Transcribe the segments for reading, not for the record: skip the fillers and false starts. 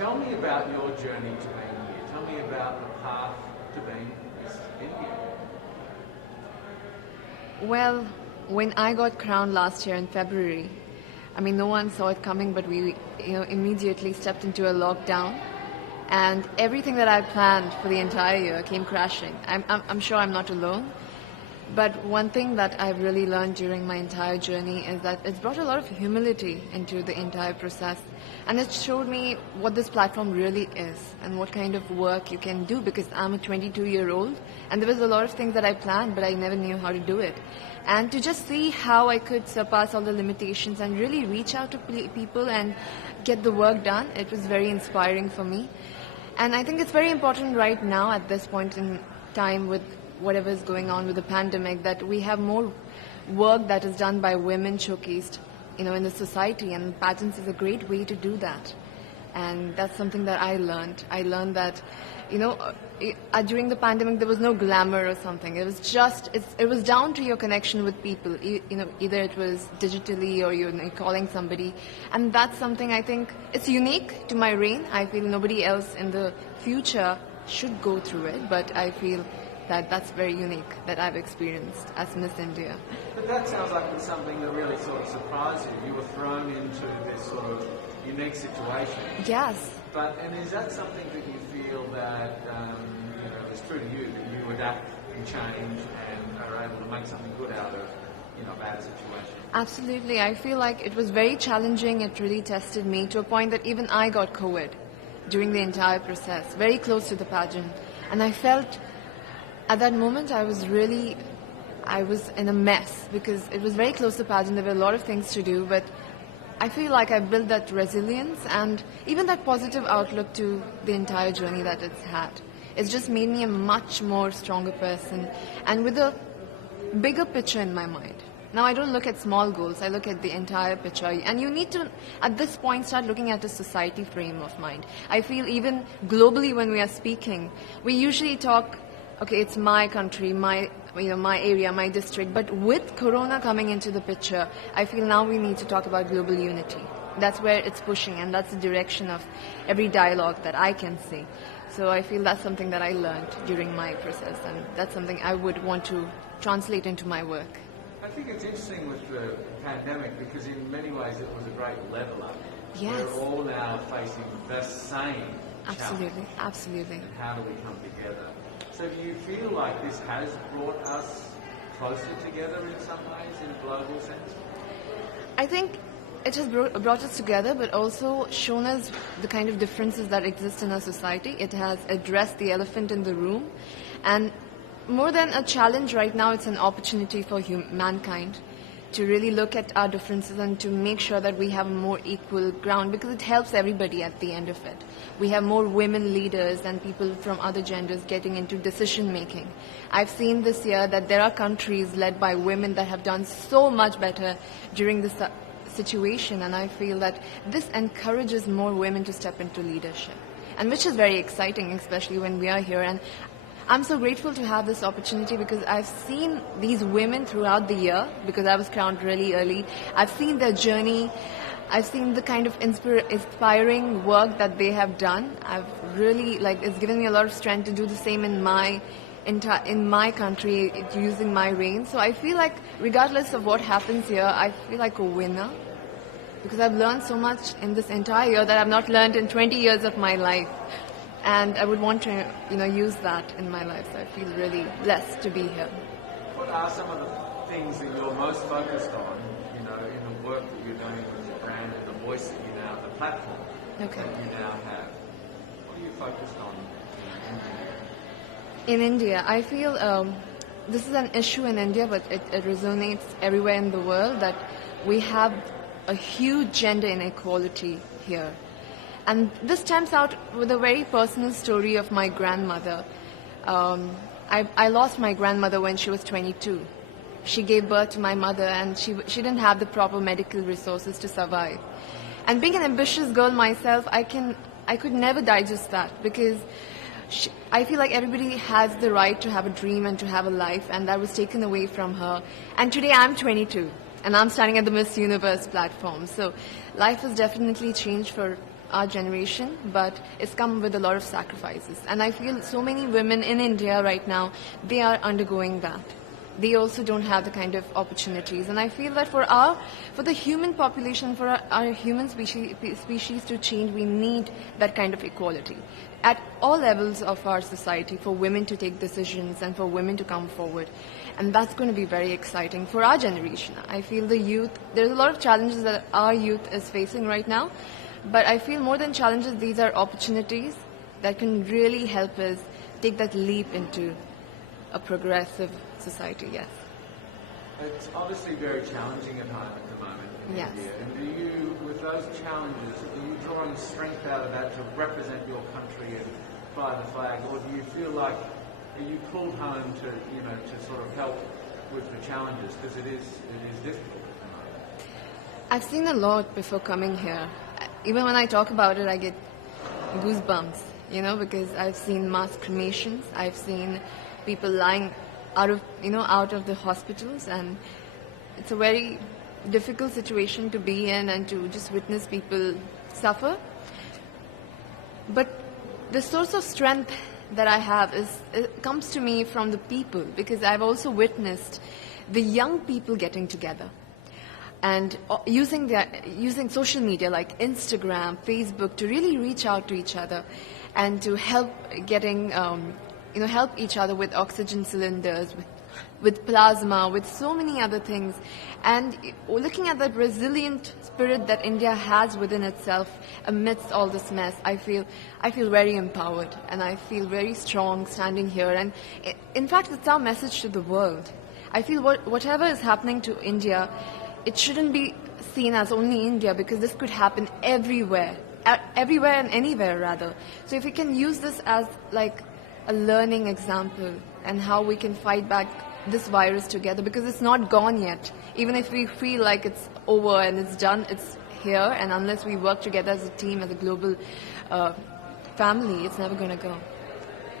Tell me about your journey to being here. Tell me about the path to being Miss India. Well, when I got crowned last year in February, I mean, no one saw it coming, but we, immediately stepped into a lockdown, and everything that I planned for the entire year came crashing. I'm sure I'm not alone. But one thing that I've really learned during my entire journey is that it's brought a lot of humility into the entire process. And it showed me what this platform really is and what kind of work you can do, because I'm a 22-year-old and there was a lot of things that I planned, but I never knew how to do it. And to just see how I could surpass all the limitations and really reach out to people and get the work done, it was very inspiring for me. And I think it's very important right now at this point in time with whatever is going on with the pandemic, that we have more work that is done by women showcased, in the society, and pageants is a great way to do that. And that's something that I learned. I learned that, during the pandemic there was no glamour or something. It was just, it was down to your connection with people. Either it was digitally or you're calling somebody. And that's something I think it's unique to my reign. I feel nobody else in the future should go through it, but I feel that's very unique that I've experienced as Miss India. But that sounds like it's something that really sort of surprised you. You were thrown into this sort of unique situation. Yes. And is that something that you feel that is true to you, that you adapt and change and are able to make something good out of a bad situation? Absolutely. I feel like it was very challenging. It really tested me to a point that even I got COVID during the entire process, very close to the pageant. And I felt at that moment I was in a mess, because it was very close to pageant. There were a lot of things to do, but I feel like I built that resilience and even that positive outlook to the entire journey that it's had. It's just made me a much more stronger person and with a bigger picture in my mind. Now I don't look at small goals, I look at the entire picture. And you need to, at this point, start looking at a society frame of mind. I feel even globally when we are speaking, we usually talk, okay, it's my country, my area, my district. But with Corona coming into the picture, I feel now we need to talk about global unity. That's where it's pushing, and that's the direction of every dialogue that I can see. So I feel that's something that I learned during my process, and that's something I would want to translate into my work. I think it's interesting with the pandemic, because in many ways it was a great leveler. Yes. We're all now facing the same Absolutely, challenge. absolutely. And how do we come together? So do you feel like this has brought us closer together in some ways, in a global sense? I think it has brought us together, but also shown us the kind of differences that exist in our society. It has addressed the elephant in the room. And more than a challenge right now, it's an opportunity for mankind to really look at our differences and to make sure that we have a more equal ground, because it helps everybody at the end of it. We have more women leaders and people from other genders getting into decision making. I've seen this year that there are countries led by women that have done so much better during this situation, and I feel that this encourages more women to step into leadership, and which is very exciting, especially when we are here. And I'm so grateful to have this opportunity, because I've seen these women throughout the year, because I was crowned really early. I've seen their journey. I've seen the kind of inspiring work that they have done. I've really, it's given me a lot of strength to do the same in my country, using my reign. So I feel like regardless of what happens here, I feel like a winner, because I've learned so much in this entire year that I've not learned in 20 years of my life. And I would want to, use that in my life. So I feel really blessed to be here. What are some of the things that you're most focused on, in the work that you're doing with your brand and the voice that you now, the platform that you now have? What are you focused on in India? I feel this is an issue in India, but it resonates everywhere in the world, that we have a huge gender inequality here. And this stems out with a very personal story of my grandmother. I lost my grandmother when she was 22. She gave birth to my mother, and she didn't have the proper medical resources to survive. And being an ambitious girl myself, I could never digest that, because I feel like everybody has the right to have a dream and to have a life, and that was taken away from her. And today I'm 22, and I'm standing at the Miss Universe platform. So life has definitely changed for our generation, but it's come with a lot of sacrifices. And I feel so many women in India right now, they are undergoing that. They also don't have the kind of opportunities. And I feel that for the human population, for our human species to change, we need that kind of equality at all levels of our society, for women to take decisions and for women to come forward. And that's going to be very exciting for our generation. I feel the youth, there's a lot of challenges that our youth is facing right now, but I feel more than challenges, these are opportunities that can really help us take that leap into a progressive society, yes. It's obviously very challenging at home at the moment in Yes. India. And do you, with those challenges, are you drawing strength out of that to represent your country and fly the flag, or do you feel like are you pulled home to, you know, to sort of help with the challenges, because it is difficult at the moment? I've seen a lot before coming here. Even when I talk about it, I get goosebumps, you know, because I've seen mass cremations, I've seen people lying out of the hospitals, and it's a very difficult situation to be in and to just witness people suffer. But the source of strength that I have it comes to me from the people, because I've also witnessed the young people getting together and using social media like Instagram, Facebook to really reach out to each other and to help help each other with oxygen cylinders, with plasma, with so many other things. And looking at that resilient spirit that India has within itself amidst all this mess, I feel very empowered and I feel very strong standing here. And in fact, it's our message to the world. I feel whatever is happening to India, it shouldn't be seen as only India, because this could happen everywhere and anywhere rather. So if we can use this as like a learning example and how we can fight back this virus together, because it's not gone yet. Even if we feel like it's over and it's done, it's here, and unless we work together as a team, as a global family, it's never going to go.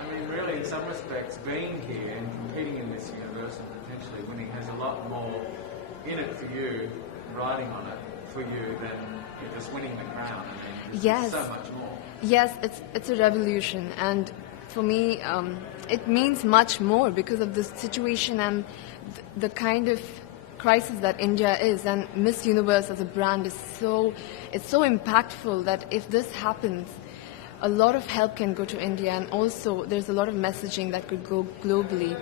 I mean, really, in some respects, being here and competing in this universe and potentially winning has a lot more in it for you, riding on it for you, than just winning the crown. I mean, Yes. so much more. Yes, it's a revolution, and for me, it means much more because of the situation and the kind of crisis that India is. And Miss Universe as a brand is so impactful that if this happens, a lot of help can go to India, and also there's a lot of messaging that could go globally.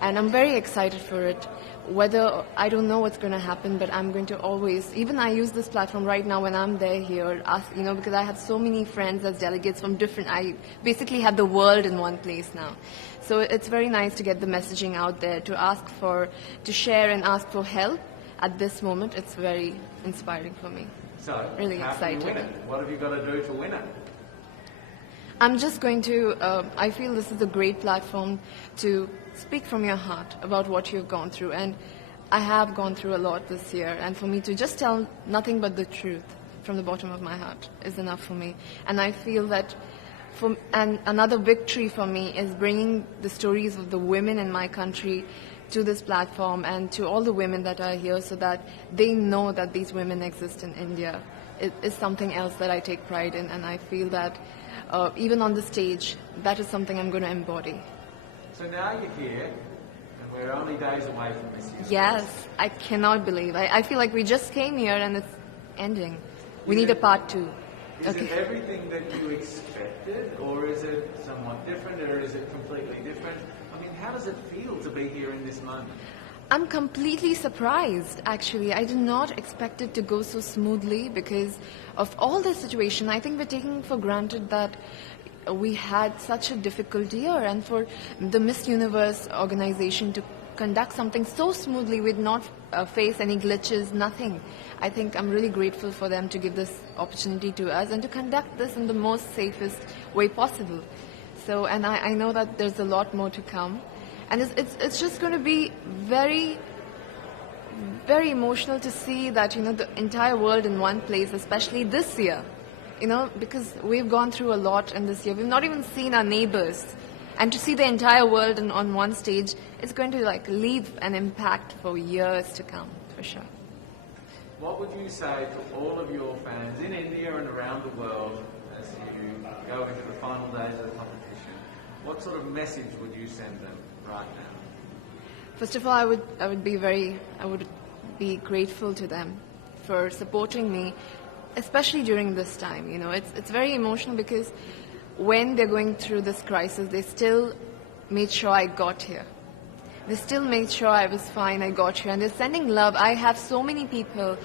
And I'm very excited for it. Whether, I don't know what's going to happen, but I'm going to always, even I use this platform right now when I'm there here, because I have so many friends as delegates from I basically have the world in one place now. So it's very nice to get the messaging out there, to share and ask for help at this moment. It's very inspiring for me. So, really how exciting. can you win it? What have you got to do to win it? I'm just going to, I feel this is a great platform to speak from your heart about what you've gone through. And I have gone through a lot this year. And for me to just tell nothing but the truth from the bottom of my heart is enough for me. And I feel that and another victory for me is bringing the stories of the women in my country to this platform and to all the women that are here, so that they know that these women exist in India. It is something else that I take pride in, and I feel that even on the stage, that is something I'm going to embody. So now you're here, and we're only days away from this year. Yes, I cannot believe. I feel like we just came here and it's ending. We need a part 2. Is it everything that you expected, or is it somewhat different, or is it completely different? I mean, how does it feel to be here in this moment? I'm completely surprised, actually. I did not expect it to go so smoothly because of all the situation. I think we're taking for granted that we had such a difficult year, and for the Miss Universe organization to conduct something so smoothly with not face any glitches, nothing. I think I'm really grateful for them to give this opportunity to us and to conduct this in the most safest way possible. So, and I know that there's a lot more to come. And it's just going to be very, very emotional to see that, the entire world in one place, especially this year, because we've gone through a lot in this year. We've not even seen our neighbors. And to see the entire world on one stage, it's going to leave an impact for years to come, for sure. What would you say to all of your fans in India and around the world what sort of message would you send them right now? First of all, I would be grateful to them for supporting me, especially during this time. You know, it's very emotional because when they're going through this crisis, they still made sure I got here. They still made sure I was fine, I got here, and they're sending love. I have so many people,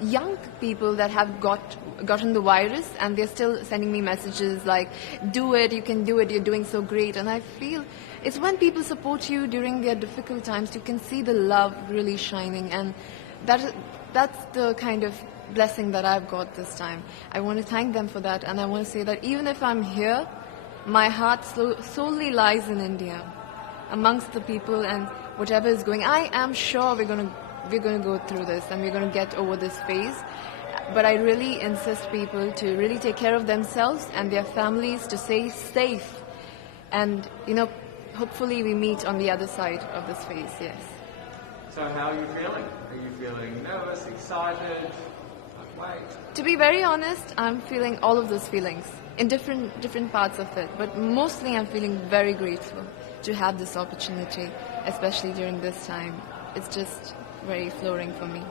young people that have gotten the virus, and they're still sending me messages like, do it, you can do it, you're doing so great. And I feel it's when people support you during their difficult times, you can see the love really shining, and that's the kind of blessing that I've got this time. I want to thank them for that, and I want to say that even if I'm here, my heart solely lies in India, amongst the people, and whatever is going, I am sure we're going to go through this and we're going to get over this phase. But I really insist people to really take care of themselves and their families, to stay safe, and hopefully we meet on the other side of this phase. Yes. So how are you feeling? Are you feeling nervous, excited? Wait. To be very honest, I'm feeling all of those feelings in different parts of it, but mostly I'm feeling very grateful to have this opportunity, especially during this time. It's just very flooring for me.